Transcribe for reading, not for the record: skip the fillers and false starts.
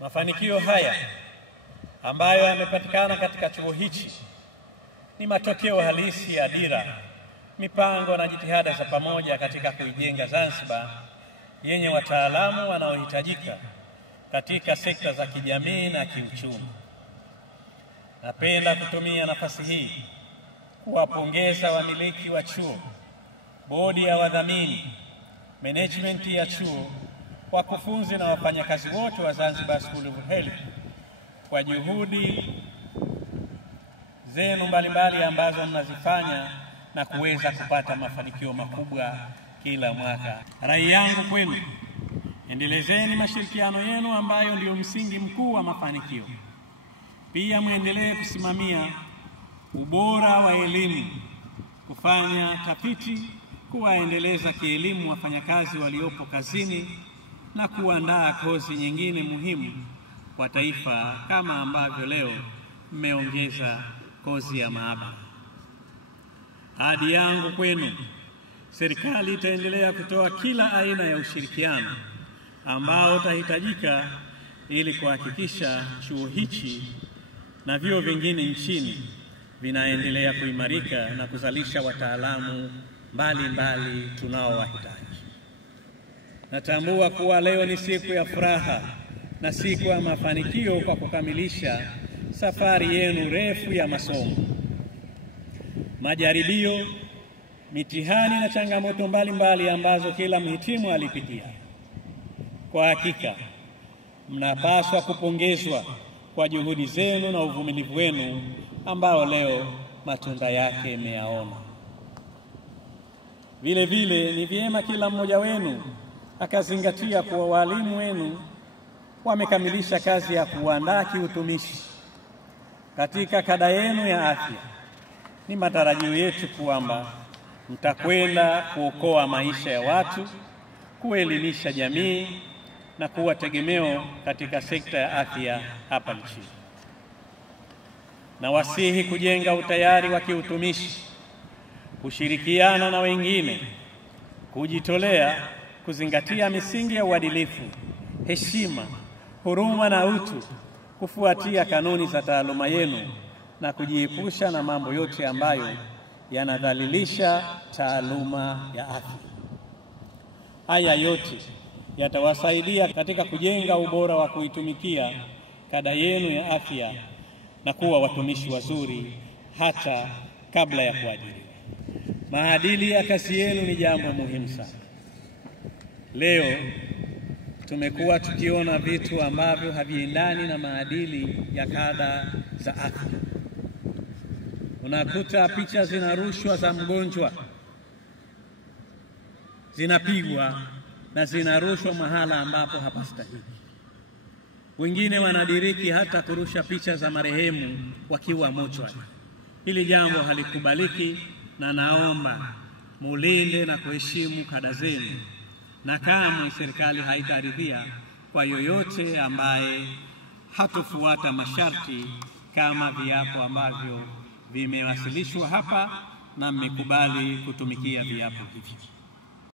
Mafanikio haya ambayo yamepatikana katika chuo hichi ni matokeo halisi ya dira, mipango na jitihada za pamoja katika kuijenga Zanzibar yenye wataalamu wanaohitajika katika sekta za kijamii na kiuchumi. Napenda kutumia nafasi hii kuwapongeza wamiliki wa chuo, bodi ya wadhamini, management ya chuo, wakufunzi na wafanyakazi wote wa Zanzibar School of Health kwa juhudi zenu mbalimbali ambazo mnazifanya na kuweza kupata mafanikio makubwa kila mwaka. Rai yangu kwenu, endelezeni mashirikiano yenu ambayo ndio msingi mkuu wa mafanikio. Pia muendelee kusimamia ubora wa elimu, kufanya tafiti, kuwaendeleza kielimu wafanyakazi waliopo kazini na kuandaa kozi nyingine muhimu kwa taifa kama ambavyo leo mmeongeza kozi ya maabara. Ahadi yangu kwenu, serikali itaendelea kutoa kila aina ya ushirikiano ambao utahitajika ili kuhakikisha chuo hichi na vyuo vingine nchini vinaendelea kuimarika na kuzalisha wataalamu mbalimbali tunaowahitaji. Natambua kuwa leo ni siku ya furaha na siku ya mafanikio kwa kukamilisha safari yenu refu ya masomo. Majaribio, mitihani na changamoto mbalimbali ambazo kila mhitimu alipitia. Kwa hakika, mnapaswa kupongezwa kwa juhudi zenu na uvumilivu wenu ambao leo matunda yake mmeyaona. Vile vile ni vyema kila mmoja wenu akazingatia kuwa walimu wenu wamekamilisha kazi ya kuandaa kiutumishi katika kada yenu ya afya. Ni matarajio yetu kwamba mtakwenda kuokoa maisha ya watu, kuelimisha jamii na kuwa tegemeo katika sekta ya afya hapa nchini. Na wasihi kujenga utayari wa kiutumishi, kushirikiana na wengine, kujitolea, kuzingatia misingi ya uadilifu, heshima, huruma na utu, kufuatia kanuni za taaluma yenu na kujiepusha na mambo yote ambayo yanadhalilisha taaluma ya afya. Haya yote yatawasaidia katika kujenga ubora wa kuitumikia kada yenu ya afya na kuwa watumishi wazuri hata kabla ya kuajiriwa. Maadili ya kazi yenu ni jambo muhimu sana. Leo tumekuwa tukiona vitu ambavyo haviendani na maadili ya kada za afya. Unakuta picha zinarushwa za mgonjwa, zinapigwa na zinarushwa mahala ambapo hapastahili. Wengine wanadiriki hata kurusha picha za marehemu wakiwa mochwari. Hili jambo halikubaliki, na naomba mulinde na kuheshimu kada zenu, na kama serikali haitaridhia kwa yoyote ambaye hatofuata masharti kama viapo ambavyo vimewasilishwa hapa na mmekubali kutumikia viapo hivyo.